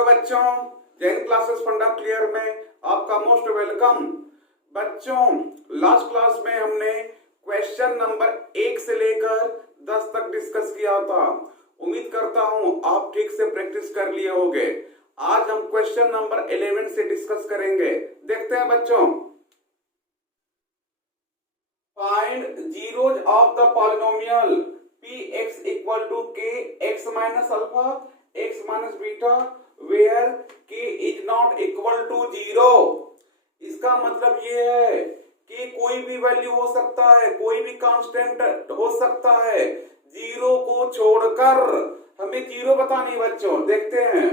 Hello बच्चों, Jain classes फंडा clear में आपका मोस्ट वेलकम। बच्चों, लास्ट क्लास में हमने क्वेश्चन नंबर 1 से लेकर 10 तक डिस्कस किया था। उम्मीद करता हूं आप ठीक से प्रैक्टिस कर लिए होंगे। आज हम क्वेश्चन नंबर 11 से डिस्कस करेंगे। देखते हैं बच्चों। Find zeros of the polynomial px equal to k x minus alpha x minus beta where k is not equal to 0। इसका मतलब ये है कि कोई भी वैल्यू हो सकता है, कोई भी कांस्टेंट हो सकता है, जीरो को छोड़कर हमें जीरो बतानी है बच्चों। देखते हैं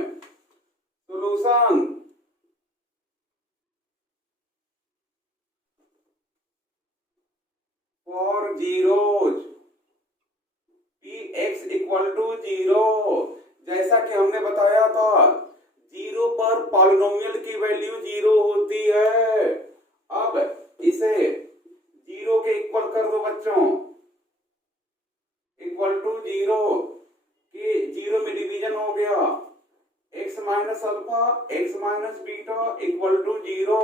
solution. For zeros px equal to 0, जैसा कि हमने बताया था, जीरो पर पॉलिनोमियल की वैल्यू 0 होती है। अब इसे 0 के इक्वल कर दो बच्चों, इक्वल टू 0 कि 0 में डिवीजन हो गया, x minus alpha x minus beta equal to 0।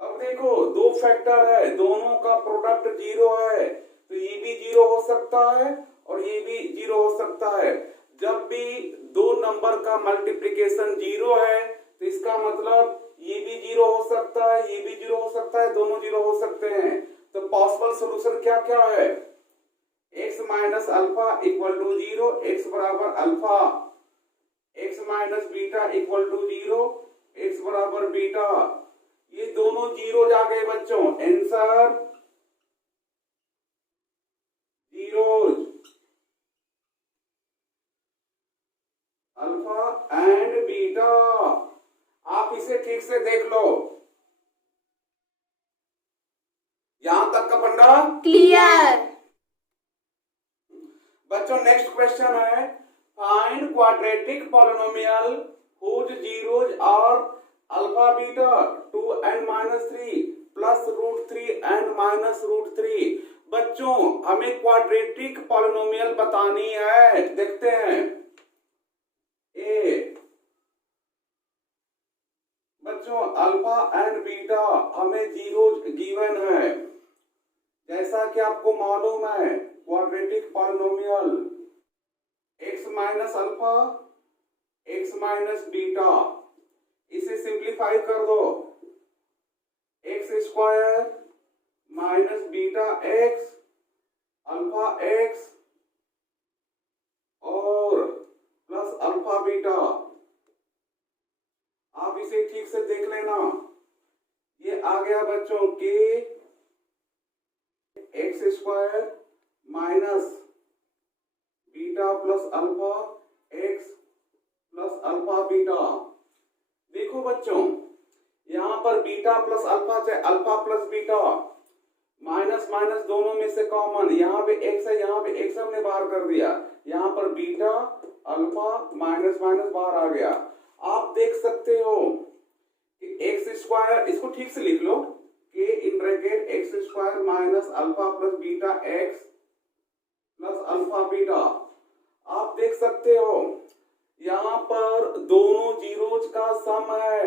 अब देखो दो फैक्टर है, दोनों का प्रोडक्ट 0 है, तो ये भी 0 हो सकता है और ये भी 0 हो सकता है। जब भी दो नंबर का मल्टीप्लिकेशन 0 है तो इसका मतलब ये भी 0 हो सकता है, ये भी 0 हो सकता है, दोनों 0 हो सकते हैं। तो पॉसिबल सॉल्यूशन क्या क्या है? x minus alpha equal to 0, x बराबर alpha, x minus beta equal to 0, x बराबर बीटा। ये दोनों 0 आ गए बच्चों। Answer zeros, alpha and beta. आप इसे ठीक से देख लो। यहां तक का फंडा क्लियर। बच्चों नेक्स्ट क्वेश्चन है, find quadratic polynomial whose zeros are alpha beta 2n-3 plus √3 and minus √3। बच्चों हमें क्वाड्रेटिक पॉलिनोमियल बतानी है। देखते हैं। ए बच्चों अल्फा एंड बीटा हमें जीरो गिवन है। जैसा कि आपको मालूम है quadratic polynomial x minus alpha x minus beta, इसे सिंप्लीफाई कर दो, x square minus beta x alpha x और प्लस अल्फा बीटा। आप इसे ठीक से देख लेना। ये आ गया बच्चों के x square minus beta plus alpha x plus alpha beta. देखो बच्चों यहां पर बीटा प्लस अल्फा चाहे alpha plus beta, minus minus दोनों में से कॉमन, यहाँ पे एक्स है, यहाँ पे एक्स हमने बाहर कर दिया, यहाँ पर बीटा अल्फा माइनस माइनस बाहर आ गया। आप देख सकते हो कि एक्स स्क्वायर, इसको ठीक से लिख लो, के in bracket x square minus alpha plus beta x plus alpha beta. आप देख सकते हो यहाँ पर दोनों जीरोज का सम है,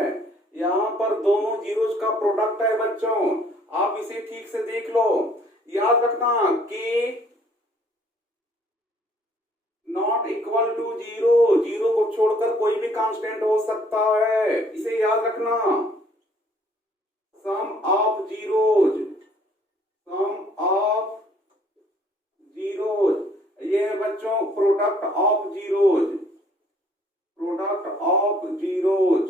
यहाँ पर दोनों जीरोज का प्रोडक्ट है बच्चों। आप इसे ठीक से देख लो। याद रखना कि नॉट इक्वल टू 0, 0 को छोड़कर कोई भी कांस्टेंट हो सकता है, इसे याद रखना। Sum of zeros, sum of zeros, ये है बच्चों product of zeros, product of zeros.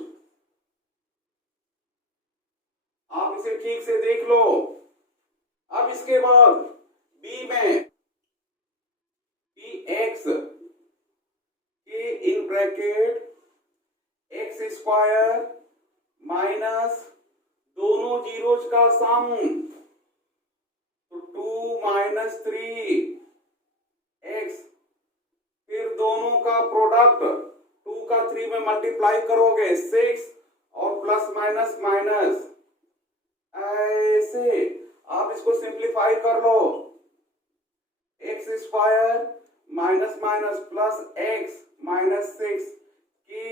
आप इसे ठीक से देख लो। अब इसके बाद बी में px के in bracket x square minus दोनों जीरोज का सम, तो 2 माइनस 3 एक्स, फिर दोनों का प्रोडक्ट 2 का 3 में मल्टीप्लाई करोगे 6 और प्लस माइनस माइनस, ऐसे आप इसको सिंप्लीफाई कर लो। X square minus minus plus x minus 6 के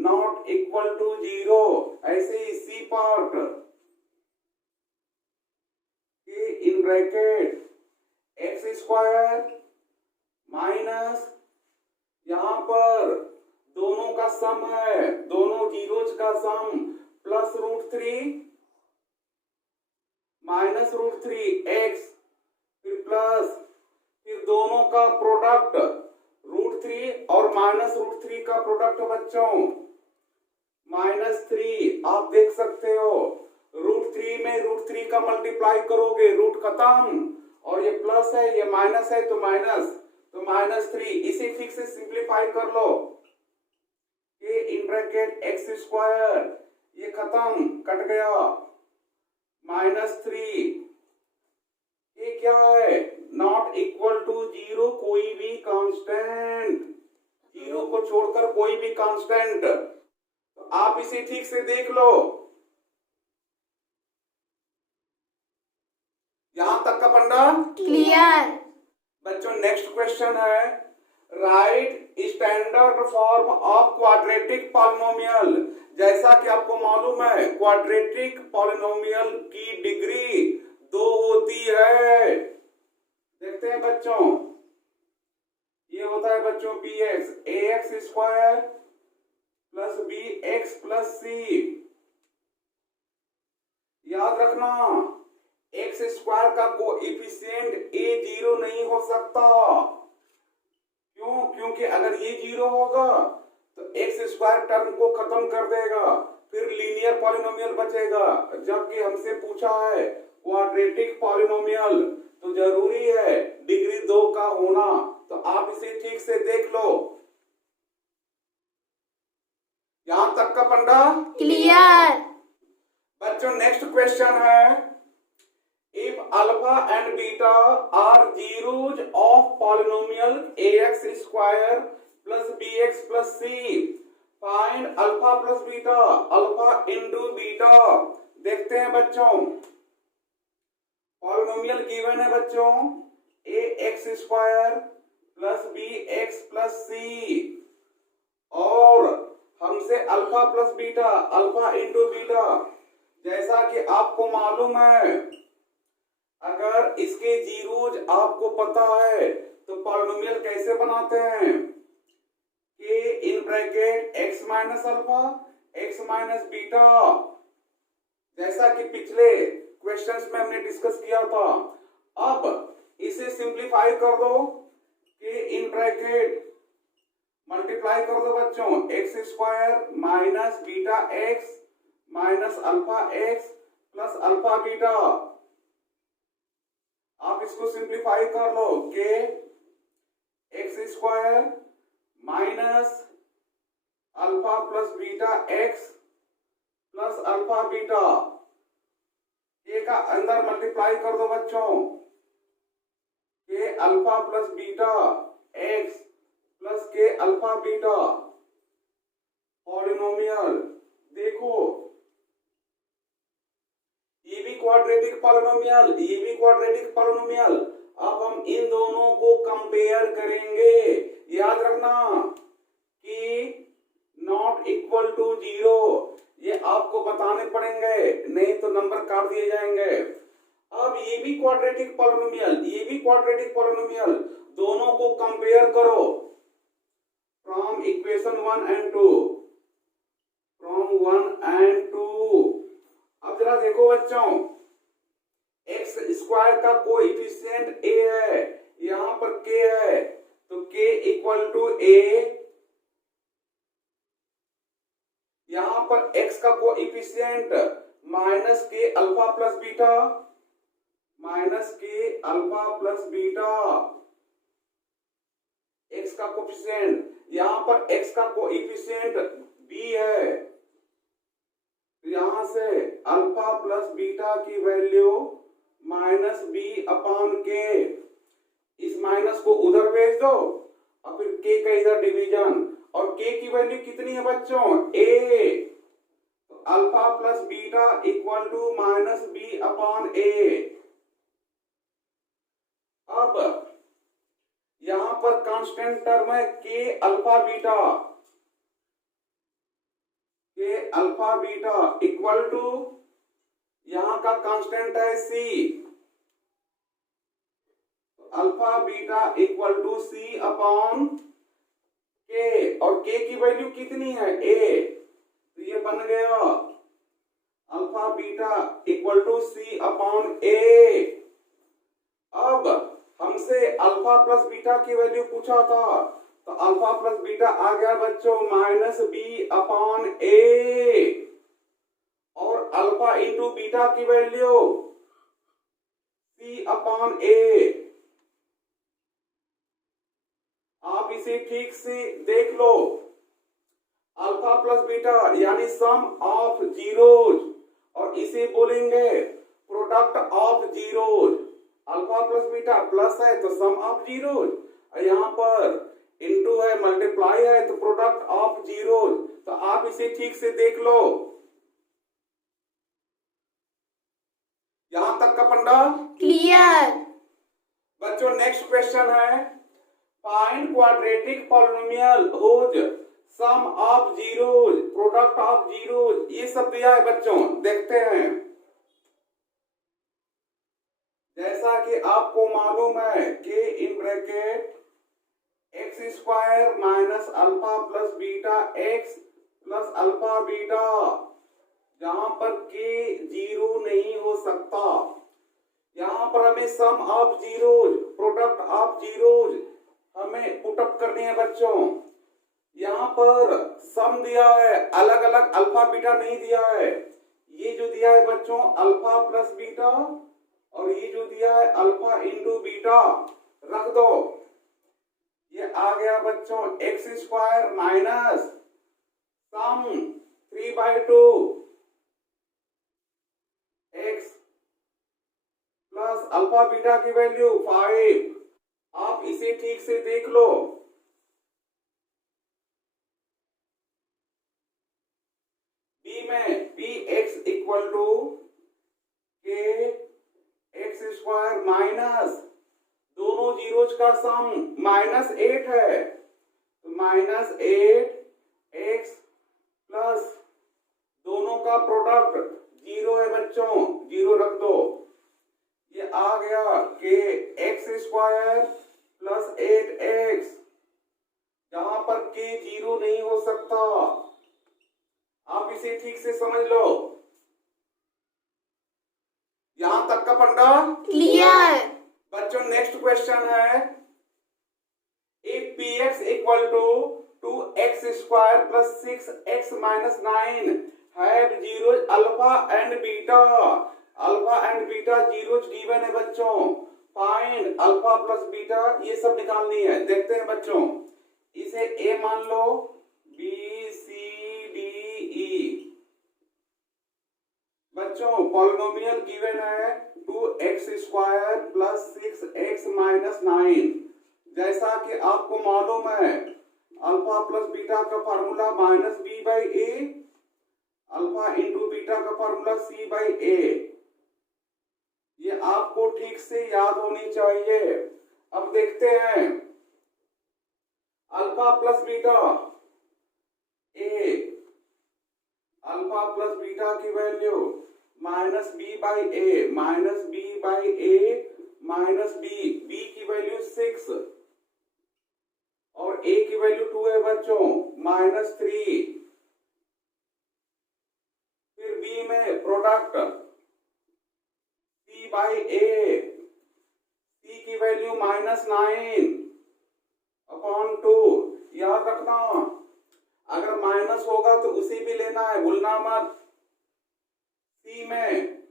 नॉट इक्वल टू 0, ऐसे ही सी पार्ट के in bracket x square minus, यहां पर दोनों का सम है, दोनों जीरोज का सम, प्लस √3 माइनस √3 एक्स, फिर प्लस, फिर दोनों का प्रोडक्ट √3 और माइनस √3 का प्रोडक्ट बच्चों -3। आप देख सकते हो √3 में √3 का मल्टीप्लाई करोगे, रूट खत्म, और ये प्लस है ये माइनस है तो -3। इसे ठीक से सिंप्लीफाई कर लो, ये इन ब्रैकेट एक्स स्क्वायर, ये खत्म, कट गया, -3, ये क्या है, नॉट इक्वल टू 0, कोई भी कांस्टेंट, 0 को छोड़कर कोई भी कांस्टेंट। तो आप इसे ठीक से देख लो, यहां तक का फंडा क्लियर। बच्चों नेक्स्ट क्वेश्चन है, right standard form of quadratic polynomial. जैसा कि आपको मालूम है क्वाड्रेटिक पॉलिनोमियल की डिग्री 2 होती है। देखते हैं बच्चों, ये होता है बच्चों bx, ax square plus bx plus c। याद रखना एक्स स्क्वायर का कोएफिशिएंट a 0 नहीं हो सकता। क्यों? क्योंकि अगर ये 0 होगा तो एक्स स्क्वायर टर्म को खत्म कर देगा, फिर लीनियर पॉलिनोमियल बचेगा। जबकि हमसे पूछा है क्वाड्रेटिक पॉलिनोमियल, तो जरूरी है डिग्री 2 का होना। तो आप इसे ठीक से देख लो, यहां तक का फंडा क्लियर। बच्चों नेक्स्ट क्वेश्चन है, if alpha and beta are zeros of polynomial ax square plus bx plus c, find alpha plus beta, alpha into beta। देखते हैं बच्चों, पॉलिनोमियल गिवन है बच्चों ax square plus bx plus c, और हमसे alpha plus beta, alpha into beta. जैसा कि आपको मालूम है अगर इसके जीरोज आपको पता है तो पॉलिनोमियल कैसे बनाते हैं, के in bracket x minus alpha x minus beta, जैसा कि पिछले क्वेश्चंस में हमने डिस्कस किया था। अब इसे सिंप्लीफाई कर दो, के इन ब्रैकेट मल्टीप्लाई कर दो बच्चों x square minus beta x minus alpha x plus alpha beta. आप इसको सिंप्लीफाई कर लो, के x square minus alpha plus beta x plus alpha beta, के का अंदर मल्टीप्लाई कर दो बच्चों, के alpha plus beta x plus के अल्फा बीटा पॉलिनोमियल। देखो ये भी क्वाड्रेटिक पॉलिनोमियल, ये भी क्वाड्रेटिक पॉलिनोमियल। अब हम इन दोनों को कंपेयर करेंगे। याद रखना कि नॉट इक्वल टू 0 ये आपको बताने पड़ेंगे, नहीं तो नंबर काट दिए जाएंगे। अब ये भी क्वाड्रेटिक पॉलिनोमियल, ये भी क्वाड्रेटिक पॉलिनोमियल, दोनों को कंपेयर करो from equation 1 and 2, from 1 and 2। अब जरा देखो बच्चों, एक्स स्क्वायर का कोएफिशिएंट a है, यहां पर k है, तो k इक्वल टू a। यहां पर x का कोएफिशिएंट माइनस के अल्फा प्लस बीटा, माइनस के अल्फा प्लस बीटा, x का कोएफिशिएंट, यहां पर x का कोएफिशिएंट b है, यहां से अल्फा प्लस बीटा की वैल्यू माइनस बी अपॉन के, इस माइनस को उधर भेज दो और फिर के का इधर डिवीजन, और के की वैल्यू कितनी है बच्चों a, तो alpha plus beta equal to minus b upon a। अब यहां पर कांस्टेंट टर्म है k alpha beta, k alpha beta equal to, यहां का कांस्टेंट है c, alpha beta equal to c upon k, और के की वैल्यू कितनी है ए, तो ये बन गया alpha beta equal to c upon a. अब हमसे अल्फा प्लस बीटा की वैल्यू पूछा था, तो अल्फा प्लस बीटा आ गया बच्चों माइनस बी अपॉन ए, और अल्फा इंटू बीटा की वैल्यू सी अपॉन ए। आप इसे ठीक से देख लो, अल्फा प्लस बीटा यानी सम ऑफ जीरोज, और इसे बोलेंगे product of zeros. Alpha plus beta plus है तो सम ऑफ जीरोज, और यहाँ पर इनटू है, मल्टीप्लाई है तो प्रोडक्ट ऑफ जीरोज। तो आप इसे ठीक से देख लो, यहां तक का फंडा क्लियर। बच्चों नेक्स्ट क्वेश्चन है, find quadratic polynomial whose sum of zeros product of zeros. ये सब दिया है बच्चों, देखते हैं। जैसा कि आपको मालूम है कि in bracket x square minus alpha plus beta x plus alpha beta, जहां पर के जीरो नहीं हो सकता, यहां पर हमें sum of zeros product of zeros हमें पुटअप करनी है बच्चों। यहां पर सम दिया है, अलग अलग अल्फा बीटा नहीं दिया है। ये जो दिया है बच्चों अल्फा प्लस बीटा, और ये जो दिया है अल्फा इंटू बीटा, रख दो। ये आ गया बच्चों x square minus sum 3/2 x plus alpha beta की वैल्यू 5। आप इसे ठीक से देख लो, बी में बी एक्स इक्वल टू के एक्स स्क्वायर माइनस दोनों जीरोज का सम -8 है, तो -8 एक्स प्लस दोनों का प्रोडक्ट 0 है बच्चों, 0 रख दो। ये आ गया के एक्स स्क्वायर प्लस 8x, जहां पर के 0 नहीं हो सकता। आप इसे ठीक से समझ लो, यहां तक का फंडा क्लियर। बच्चों नेक्स्ट क्वेश्चन है, if px equal to 2x square plus 6x minus 9 have zeros alpha and beta. Alpha and beta zeros given है बच्चों, फाइंड अल्फा प्लस बीटा, ये सब निकालनी है। देखते हैं बच्चों, इसे a मान लो, b c d e। बच्चों पॉलिनोमियल गिवन है 2x square plus 6x minus 9। जैसा कि आपको मालूम है अल्फा प्लस बीटा का formula -b/a, alpha into beta का फार्मूला c/a। ये आपको ठीक से याद होनी चाहिए। अब देखते हैं, alpha plus beta a, alpha plus beta की value -b/a, -b/a minus b की वैल्यू 6 और a की वैल्यू 2 है बच्चों, -3। फिर b में प्रोडक्ट c/a, c की वैल्यू -9/2। याद रखना, अगर माइनस होगा तो उसी भी लेना है, भूलना मत। c में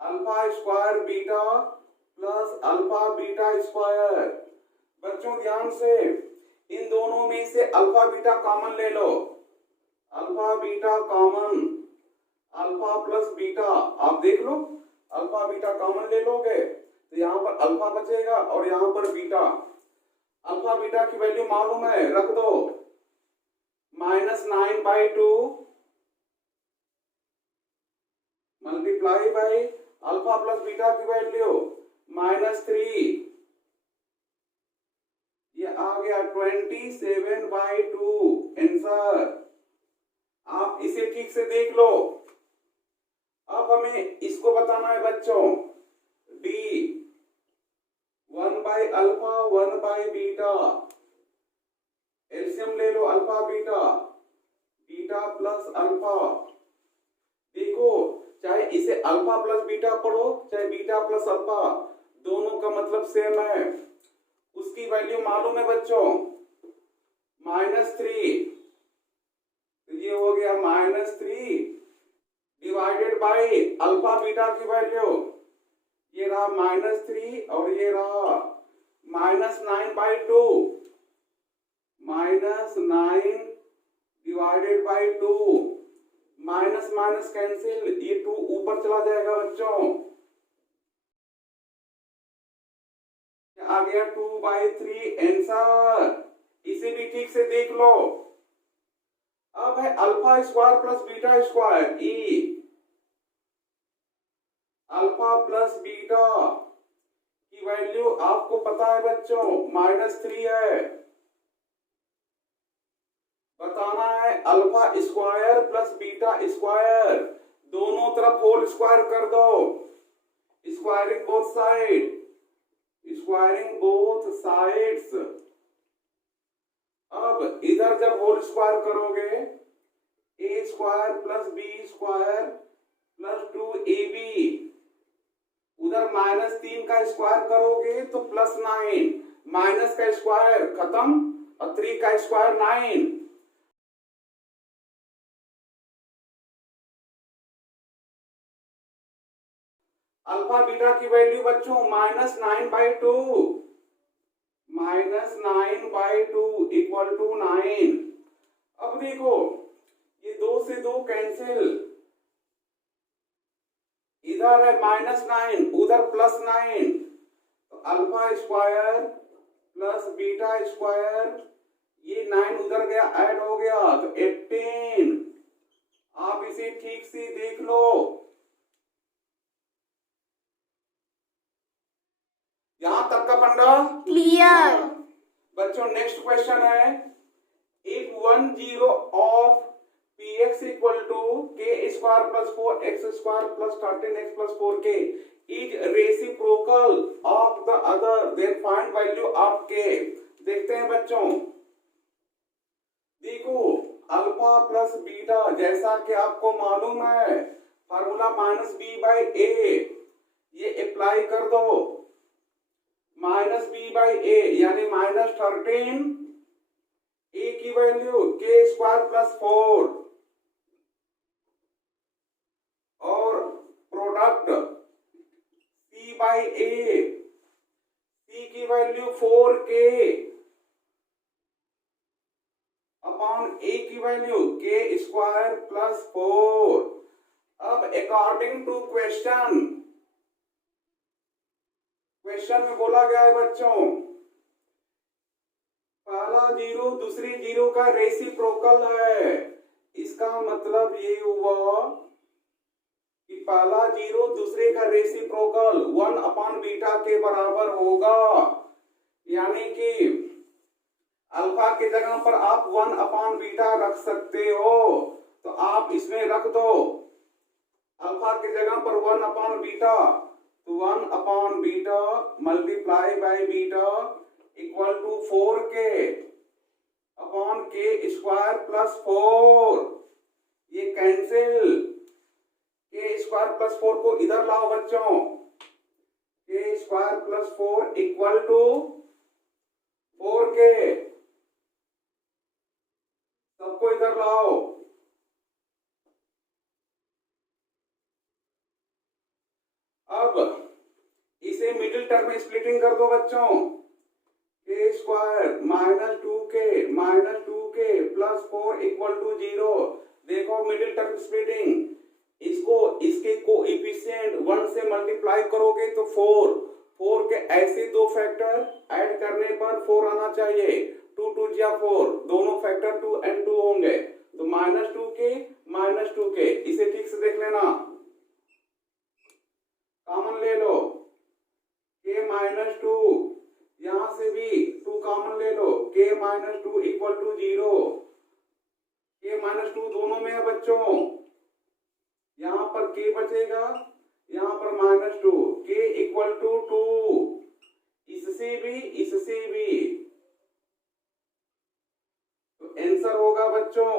alpha square beta plus alpha beta square. बच्चों ध्यान से, इन दोनों में से अल्फा बीटा कॉमन ले लो, alpha beta common, alpha plus beta आप देख लो, अल्फा बीटा कॉमन ले लोगे तो यहां पर अल्फा बचेगा और यहां पर बीटा। अल्फा बीटा की वैल्यू मालूम है, रख दो, -9/2 multiply by alpha plus beta की वैल्यू -3। ये आ गया 27/2 आंसर। आप इसे ठीक से देख लो। अब हमें इसको बताना है बच्चों, डी 1/अल्फा 1/बीटा, एलसीएम ले लो alpha beta, beta plus alpha. देखो चाहे इसे अल्फा प्लस बीटा पढ़ो चाहे बीटा प्लस अल्फा, दोनों का मतलब सेम है। उसकी वैल्यू मालूम है बच्चों, -3, तो ये हो गया -3 डिवाइडेड बाई अल्फा बीटा की वैल्यू, ये रहा -3 और ये रहा -9/2, -9 divided by 2, minus minus cancel, ये 2 ऊपर चला जाएगा बच्चों, आ गया 2/3 आंसर। इसे भी ठीक से देख लो। अब है alpha square plus beta square, ई अल्फा प्लस बीटा की वैल्यू आपको पता है बच्चों, -3 है। बताना है alpha square plus beta square, दोनों तरफ होल स्क्वायर कर दो, squaring both side, squaring both sides. अब इधर जब होल स्क्वायर करोगे, a square plus b square plus 2ab, उधर -3 का स्क्वायर करोगे तो +9, माइनस का स्क्वायर खत्म और 3 का स्क्वायर 9। अल्फा बीटा की वैल्यू बच्चों -9/2, -9/2 इक्वल टू 9। अब देखो ये 2 से 2 कैंसिल, इधर है -9 उधर +9, तो alpha square plus beta square, ये 9 उधर गया ऐड हो गया तो 18। आप इसे ठीक से देख लो। यहां तक का फंडा क्लियर। बच्चों नेक्स्ट क्वेश्चन है, इफ 1 0 ऑफ px equal to k square plus 4x square plus 13x plus 4k is reciprocal of the other, then find value of k। देखते हैं बच्चों, देखो अल्फा प्लस बीटा जैसा कि आपको मालूम है फार्मूला -b/a, ये अप्लाई कर दो, -b/a यानी -13, a की वैल्यू k स्क्वायर प्लस 4 और प्रोडक्ट c/a, c की वैल्यू 4k अपॉन a की वैल्यू k स्क्वायर प्लस 4। अब अकॉर्डिंग टू क्वेश्चन में बोला गया है बच्चों, पहला जीरो दूसरी जीरो का रेसिप्रोकल है। इसका मतलब ये हुआ कि पहला जीरो दूसरे का रेसिप्रोकल 1/बीटा के बराबर होगा, यानी कि अल्फा की जगह पर आप 1/बीटा रख सकते हो, तो आप इसमें रख दो अल्फा की जगह पर 1/बीटा, तो 1/बीटा multiply by beta equal to 4k upon k square plus 4, ये कैंसिल, k स्क्वायर प्लस 4 को इधर लाओ बच्चों, k square plus 4 equal to 4k, सबको इधर लाओ। अब इसे मिडिल टर्म में स्प्लिटिंग कर दो बच्चों, k square -2k plus 4 equal to 0। देखो मिडिल टर्म स्प्लिटिंग, इसको इसके कोएफिशिएंट 1 से मल्टीप्लाई करोगे तो 4 के ऐसे दो फैक्टर ऐड करने पर 4 आना चाहिए, 2 2 जा 4, दोनों फैक्टर 2 and 2 होंगे, तो -2k, इसे ठीक से देख लेना, कॉमन ले लो, k-2, यहां से भी 2 कॉमन ले लो, k-2 इक्वल टू 0, k के माइनस 2 दोनों में है बच्चों। यहाँ पर k बचेगा, यहाँ पर माइनस 2, k इक्वल टू 2, इससे भी तो आंसर होगा बच्चों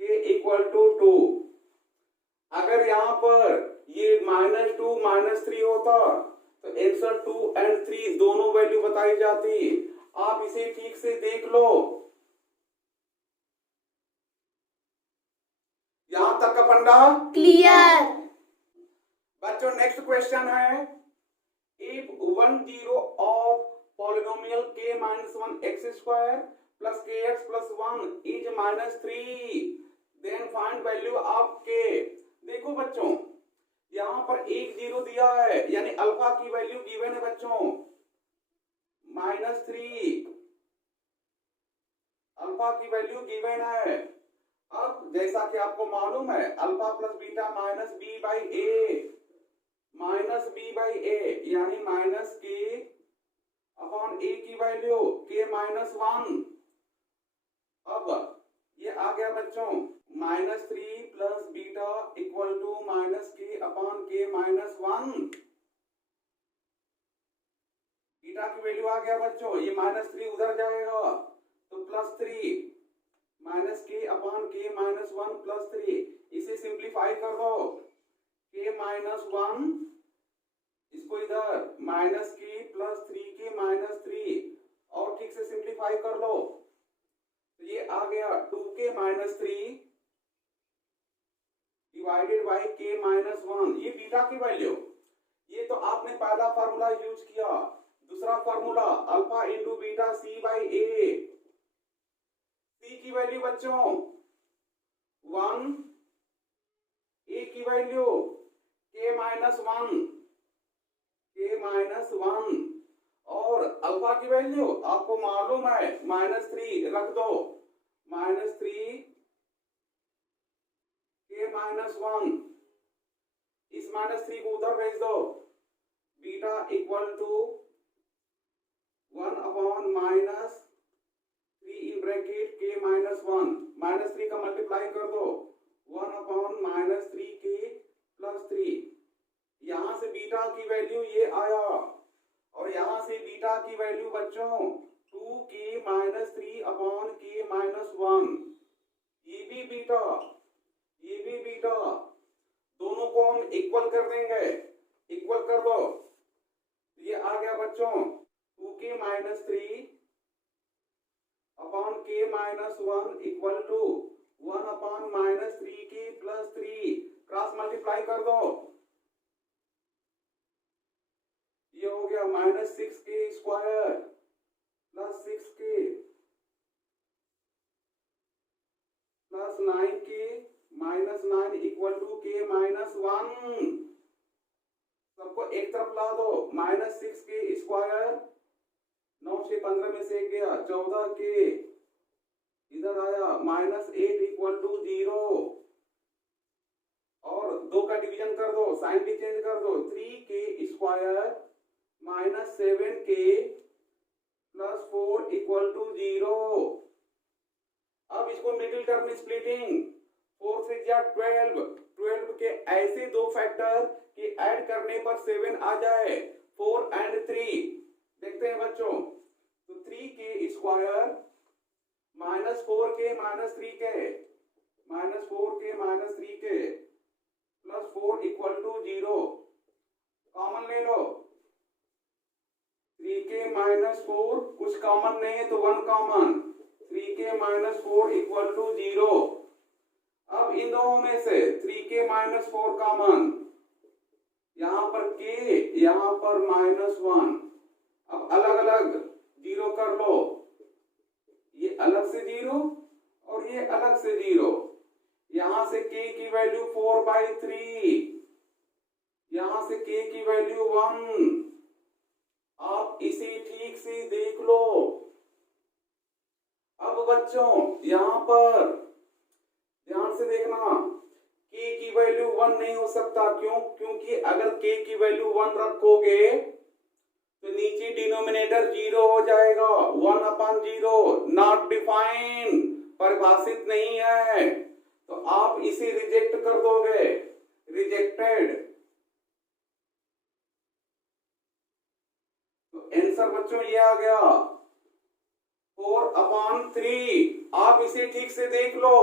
k इक्वल टू 2। अगर यहाँ पर ये माइनस 2 माइनस 3 होता तो आंसर 2 और 3 दोनों वैल्यू बताई जाती। आप इसे ठीक से देख लो, यहां तक का फंडा क्लियर। बच्चों नेक्स्ट क्वेश्चन है, if 1 0 of polynomial k minus 1 x square plus kx plus 1 is minus 3 then find value of k। देखो बच्चों यहां पर 1 0 दिया है यानी अल्फा की वैल्यू गिवन है बच्चों -3, अल्फा की वैल्यू गिवन है। अब जैसा कि आपको मालूम है alpha plus beta minus b by a यानी माइनस के अपॉन ए की वैल्यू के -1। अब ये आ गया बच्चों -3 plus beta equal to minus k upon k -1। Beta की वैल्यू आ गया बच्चों, ये -3 उधर जाएगा तो +3 माइनस के अपॉन के -1 +3। इसे सिंप्लीफाई कर दो, के -1 इसको इधर माइनस के +3 के -3 और ठीक से सिंप्लीफाई कर लो तो ये आ गया 2k -3 डिवाइडेड बाई के -1। ये बीटा की वैल्यू, ये तो आपने पहला फार्मूला यूज किया। दूसरा formula alpha into beta C by A. C की वैल्यू बच्चों 1, ए की वैल्यू के -1 और अल्फा की वैल्यू आपको मालूम है -3 रख दो, -3 के -1। इस -3 को उधर भेज दो, beta equal to 1 upon -3 in bracket k -1, -3 का मल्टीप्लाई कर दो 1 अपॉन -3 के +3। यहां से बीटा की वैल्यू ये आया और यहां से बीटा की वैल्यू बच्चों 2k -3 अपॉन के -1। ये भी बीटा, दोनों को हम इक्वल कर देंगे, इक्वल कर दो। ये आ गया बच्चों 2k -3 upon k -1 equal to 1 upon -3 के +3। क्रॉस मल्टीप्लाई कर दो, ये हो गया -6k square plus 6k plus 9k -9 equal to k -1। सबको एक तरफ ला दो, -6k स्क्वायर 9 से 15 में से गया 14k इधर आया -8 इक्वल टू 0 और 2 का डिवीजन कर दो, साइन भी चेंज कर दो, 3k square -7k plus 4 equal to 0। अब इसको मिडिल टर्म में स्प्लिटिंग, 4 से 12 के ऐसे दो फैक्टर कि ऐड करने पर 7 आ जाए, 4 और 3। देखते हैं बच्चों, तो 3k square -4k -3k plus 4 equal to 0। Common ले लो, 3k -4 कुछ कॉमन नहीं है तो 1 कॉमन, 3k -4 इक्वल टू 0। अब इन दोनों में से 3k -4 कॉमन, यहां पर k यहां पर -1। अब अलग अलग 0 कर लो, ये अलग से 0 और ये अलग से 0। यहां से k की वैल्यू 4/3, यहां से k की वैल्यू 1। आप इसे ठीक से देख लो। अब बच्चों यहां पर ध्यान से देखना, k की वैल्यू 1 नहीं हो सकता, क्यों? क्योंकि अगर k की वैल्यू 1 रखोगे तो नीचे डिनोमिनेटर 0 हो जाएगा, 1/0 नॉट डिफाइंड, परिभाषित परिभाषित नहीं है तो आप इसे रिजेक्ट कर दोगे, रिजेक्टेड। तो आंसर बच्चों ये आ गया 4/3। आप इसे ठीक से देख लो,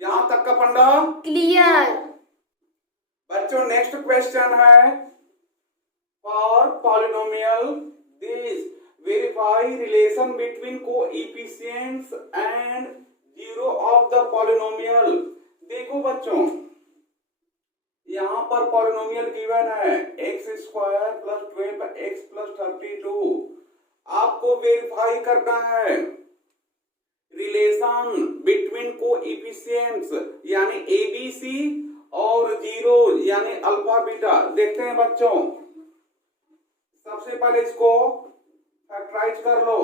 यहां तक का फंडा क्लियर। बच्चों नेक्स्ट क्वेश्चन है, for polynomial this verify relation between coefficients and zero of the polynomial. देखो बच्चों यहां पर पॉलिनोमियल गिवन है x² + 12x + 32। आपको वेरीफाई करना है रिलेशन बिटवीन कोएफिशिएंट्स यानी ABC और जीरो यानी अल्फा बीटा। देखते हैं बच्चों, सबसे पहले इसको फैक्टराइज कर लो,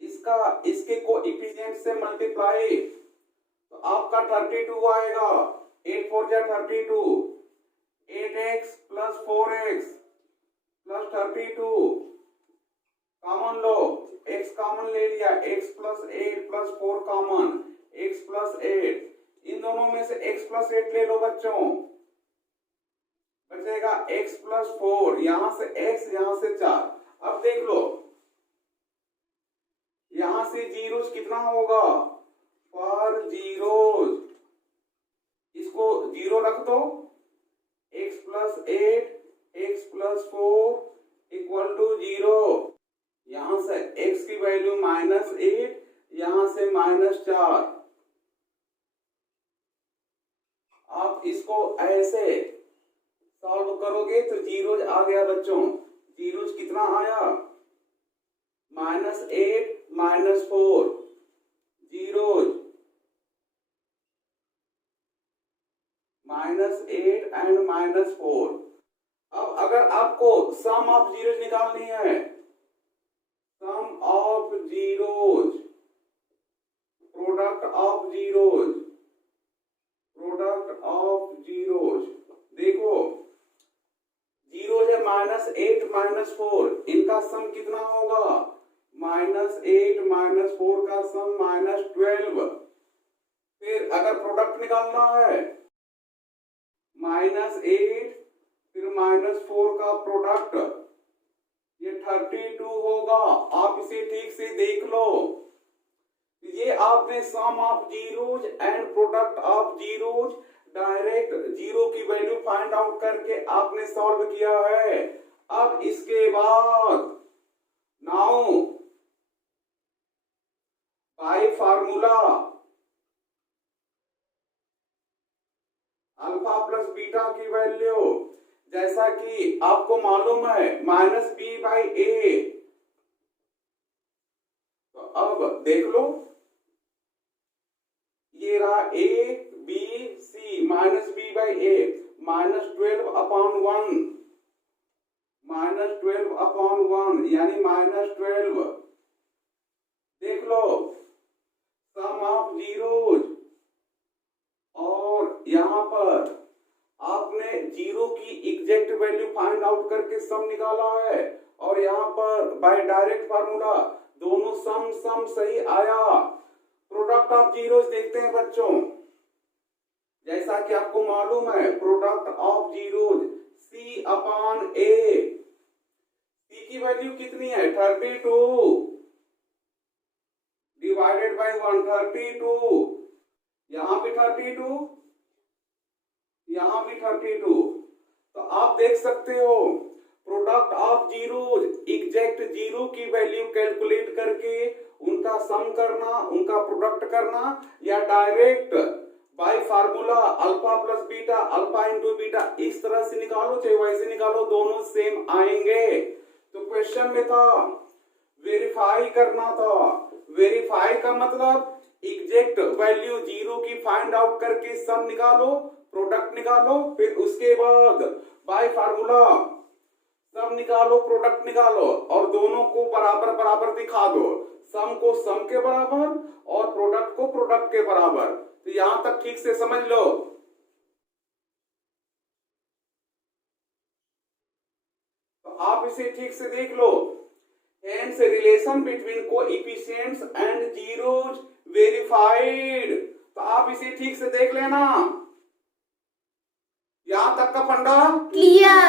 इसके कोएफिशिएंट से मल्टीप्लाई, तो आपका 32 आएगा। 8 4 जा 32, 8x + 4x + 32 कॉमन लो, x कॉमन ले लिया, x + 8 + 4 कॉमन, x + 8, इन दोनों में से x + 8 ले लो बच्चों, बचेगा x + 4, यहां से x यहां से 4। अब देख लो यहां से जीरोस कितना होगा, फॉर जीरोस इसको जीरो रख दो, x + 8 x + 4 = 0। यहां से x की वैल्यू -8, यहां से -4। आप इसको ऐसे सॉल्व करोगे तो जीरोज आ गया बच्चों। जीरोज कितना आया, -8 -4 जीरोज, -8 and -4। अब अगर आपको सम ऑफ जीरोज निकालनी है, sum of zeros, product of zeros, product of zeros, देखो जीरोज है -8 -4, इनका सम कितना होगा, -8 -4 का सम -12। फिर अगर प्रोडक्ट निकालना है -8 फिर -4 का प्रोडक्ट, ये 32 होगा। आप इसे ठीक से देख लो, ये आपने sum of zeros and product of zeros direct zero की वैल्यू फाइंड आउट करके आपने सॉल्व किया है। अब इसके बाद now by formula alpha plus beta की वैल्यू, जैसा कि आपको मालूम है -b/a। तो अब देख लो ये रहा a b c, -b/a -12/1, -12/1 यानी -12। देख लो सम ऑफ जीरोज, और यहां पर आपने जीरो की एग्जैक्ट वैल्यू फाइंड आउट करके सम निकाला है, और यहां पर बाय डायरेक्ट फार्मूला दोनों सम सही आया। प्रोडक्ट ऑफ जीरोज देखते हैं बच्चों, जैसा कि आपको मालूम है product of zeros C/A, C की वैल्यू कितनी है 32 डिवाइडेड बाय 132, यहां भी 32, यहां भी 32। तो आप देख सकते हो product of zeros exact zero की वैल्यू कैलकुलेट करके उनका सम करना, उनका प्रोडक्ट करना, या direct bye formula alpha plus beta, alpha into beta, इस तरह से निकालो चाहे वैसे निकालो, दोनों सेम आएंगे। तो क्वेश्चन में था वेरीफाई करना था। वेरीफाई का मतलब एग्जैक्ट वैल्यू जीरो की फाइंड आउट करके सम निकालो, प्रोडक्ट निकालो, फिर उसके बाद बाय फार्मूला सम निकालो, प्रोडक्ट निकालो, और दोनों को बराबर बराबर दिखा दो, सम को सम के बराबर और प्रोडक्ट को प्रोडक्ट के बराबर। तो यहां तक ठीक से समझ लो। तो आप इसे ठीक से देख लो, Hence relation between coefficients and zeros verified. तो आप इसे ठीक से देख लेना। यहां तक का फंडा Clear.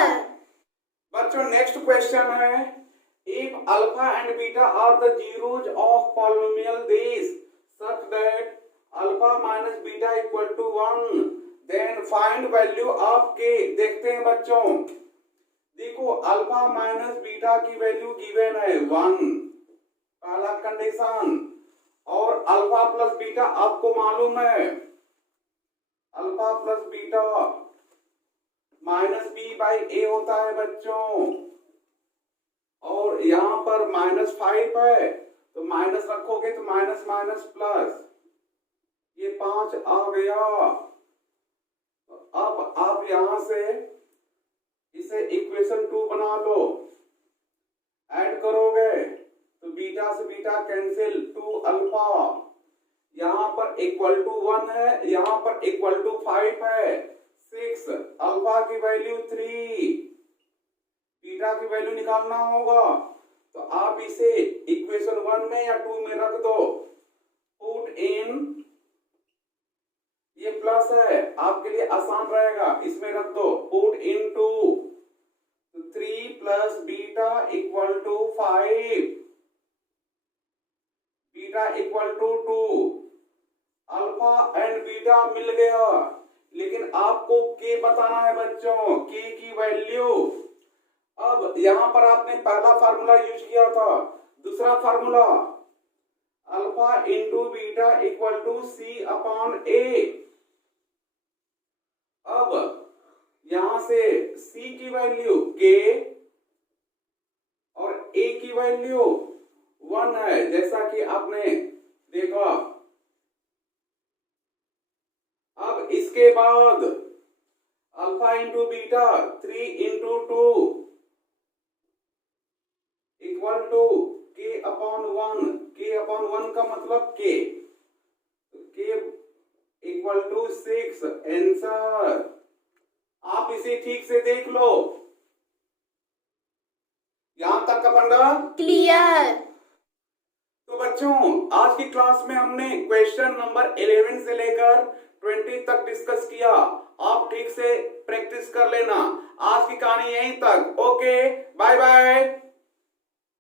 बच्चों नेक्स्ट क्वेश्चन है, if alpha and beta are the zeros of polynomial this such that alpha minus beta equal to 1, then find value of k. देखते हैं बच्चों, देखो अल्फा माइनस बीटा की वैल्यू गिवन है 1, पहला कंडीशन, और अल्फा प्लस बीटा आपको मालूम है, alpha plus beta minus b by a होता है बच्चों, और यहां पर -5 है तो माइनस रखोगे तो माइनस माइनस प्लस, ये 5 आ गया। अब आप यहां से इसे इक्वेशन 2 बना लो, ऐड करोगे तो बीटा से बीटा कैंसिल, 2 अल्फा, यहां पर इक्वल टू 1 है, यहां पर इक्वल टू 5 है, 6, अल्फा की वैल्यू 3, बीटा की वैल्यू निकालना होगा, तो आप इसे इक्वेशन 1 में या 2 में रख दो, पुट इन, ये प्लस है आपके लिए आसान रहेगा, इसमें रख दो, put in 2, 3 plus beta equal to 5, beta equal to 2, alpha and beta मिल गया, लेकिन आपको के बताना है बच्चों, के की वैल्यू। अब यहां पर आपने पहला फार्मूला यूज किया था, दूसरा formula alpha into beta equal to c upon a. अब यहां से सी की वैल्यू के और ए की वैल्यू 1 है, जैसा कि आपने देखा। अब इसके बाद alpha into beta 3 into 2 equal to k upon 1, k upon 1 का मतलब के इक्वल टू 6, आंसर। आप इसे ठीक से देख लो, यहां तक का फंडा Clear. तो बच्चों आज की क्लास में हमने क्वेश्चन नंबर 11 से लेकर 20 तक डिस्कस किया। आप ठीक से प्रैक्टिस कर लेना। आज की कहानी यहीं तक। Okay, bye bye.